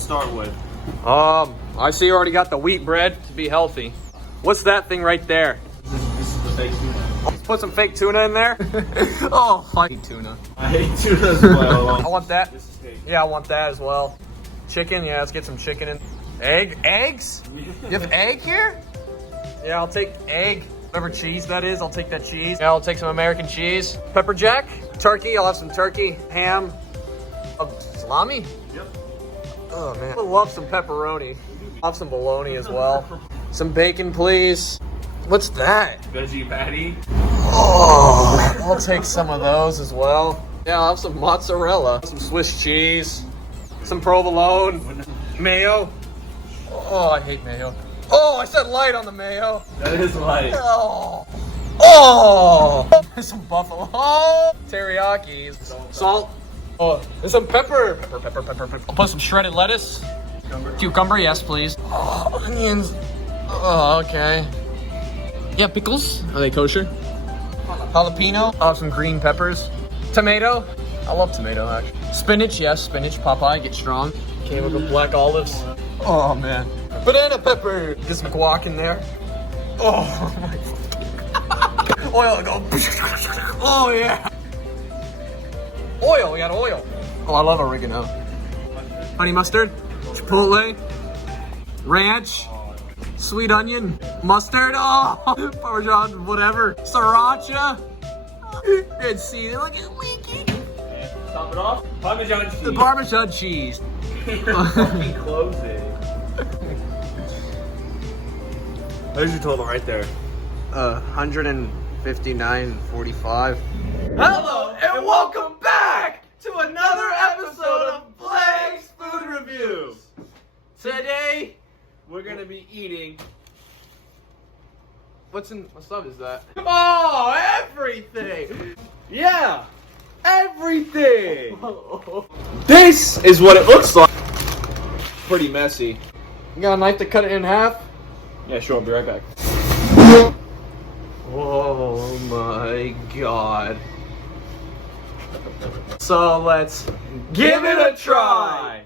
start with? I see you already got the wheat bread to be healthy. What's that thing right there? This is the fake tuna. Let's put some fake tuna in there. Oh, I hate tuna. I hate tuna as well. I want that. This is fake. Yeah, I want that as well. Chicken, yeah, let's get some chicken in. Eggs? You have egg here? Yeah, I'll take egg. Whatever cheese that is, I'll take that cheese. Yeah, I'll take some American cheese. Pepper jack, turkey, I'll have some turkey, ham, salami? Yep. Oh man, I love some pepperoni. I'll have some bologna as well. Some bacon, please. What's that? Veggie patty. Oh, I'll take some of those as well. Yeah, I'll have some mozzarella, some Swiss cheese, some provolone, mayo. Oh, I hate mayo. Oh, I said light on the mayo. That is light. Oh, oh, some buffalo. Oh, teriyaki. Salt. Oh, and some pepper. Pepper. I'll put some shredded lettuce. Cucumber, yes, please. Oh, onions. Oh, okay. Yeah, pickles. Are they kosher? Jalapeno. I'll have some green peppers. Tomato. I love tomato, actually. Spinach, yes, spinach. Popeye, get strong. Came with black olives. Oh, man. Banana pepper. Get some guac in there. Oh, my God. Oil, go. Oh, yeah. Oil, we got oil. Oh, I love oregano. Honey mustard. Chipotle. Ranch. Sweet onion. Mustard. Oh, Parmesan, whatever. Sriracha. And see, look, it's leaking. Top it off. Parmesan cheese. The Parmesan cheese. Fucking close it. There's your total right there. 159.45. Hello and welcome back to another episode of Blake's Food Reviews. Today we're gonna be eating. What stuff is that? Oh, everything! Yeah, everything! This is what it looks like. Pretty messy. You got a knife to cut it in half? Yeah, sure, I'll be right back. Oh my God. So let's Give it a try!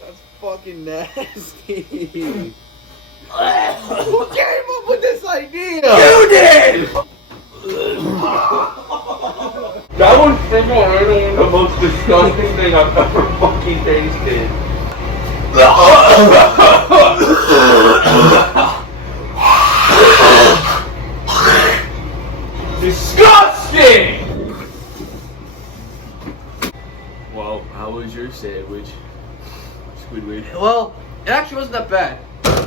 That's fucking nasty. Who came up with this idea? You did! That was single-handedly the most disgusting thing I've ever fucking tasted. Disgusting! Well, how was your sandwich, Squidward? Well, it actually wasn't that bad.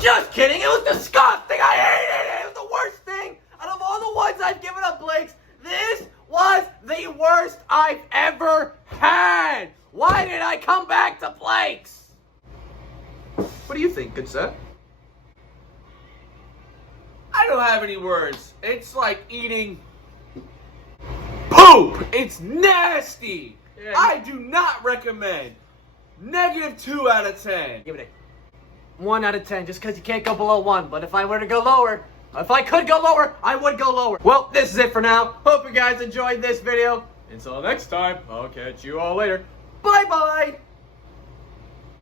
Just kidding, it was disgusting! I hated it! It was the worst thing! Out of all the ones I've given up, Blake's, this was the worst I've ever had! Why did I come back to Blake's? What do you think, good sir? I don't have any words. It's like eating poop. It's nasty. Yeah, I do not recommend. -2 out of 10. Give it a 1 out of 10, just because you can't go below 1. But if I were to go lower, if I could go lower, I would go lower. Well, this is it for now. Hope you guys enjoyed this video. Until next time, I'll catch you all later. Bye-bye.